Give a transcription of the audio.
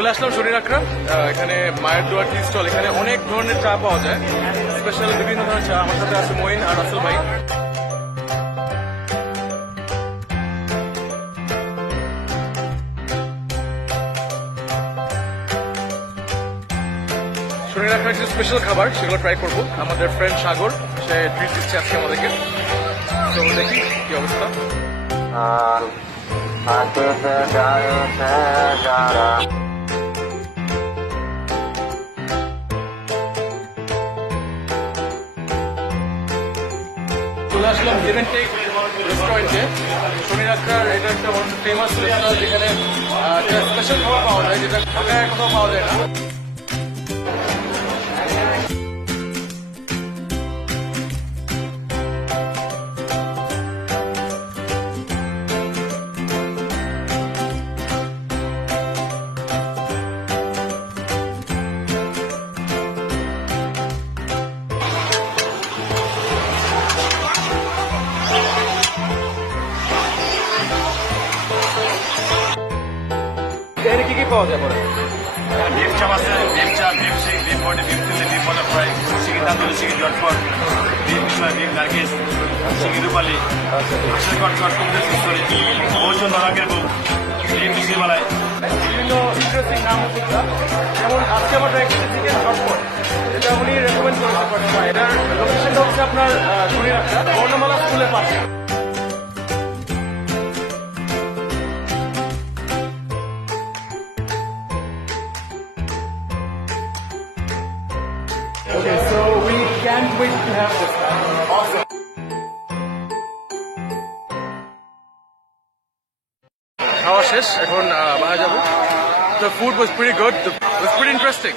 চলে আসলাম শরীর আখড়া। এখানে মায়ের দোয়ার টি স্টল। এখানে অনেক ধরনের চা পাওয়া যায়, স্পেশাল বিভিন্ন ধরনের চা। আমার সাথে আছে মঈন আর রাসেল ভাই। শরীর আখড়ার কিছু স্পেশাল খাবার, সেগুলো ট্রাই করবো। আমাদের ফ্রেন্ড সাগর, সে ট্রিট দিচ্ছে আজকে আমাদেরকে। তো দেখি কি অবস্থা। চলে আসলাম গিভেন টেক রেস্টুরেন্টে। শরীর আখড়ার এটা একটা ফেমাস রেস্টুরেন্ট, যেখানে স্পেশাল খাবার পাওয়া যায়, যেটা ঢাকায় কোথাও পাওয়া যায় না। এখানে কি কি পাওয়া যায় পরে? বিফ চাপ আছে, beef chaap, beef seekh, beef বডি, বিফ তিলে, beef butter fry, chicken tandoori, chicken জটফট, বিফ মিশাই, বিফ নার্গিস, চিকেন রূপালি, হাঁসের কটকট, কুমড়ের খিচুড়ি, বহুজন ধরনের বুক, বিফ মিশিয়ে বালাই। বিভিন্ন ইন্টারেস্টিং নাম হচ্ছে, যেমন আজকে আমরা ট্রাই করছি চিকেন জটফট। এটা উনি রেকমেন্ড করেছে পারেন। এটার লোকেশনটা হচ্ছে আপনার শরীর আখড়া বর্ণমালা স্কুলের পাশে। Okay, so we can't wait to have this. Awesome. খাওয়া শেষ, এখন বাসায় যাবো। The food was pretty good. It was pretty interesting.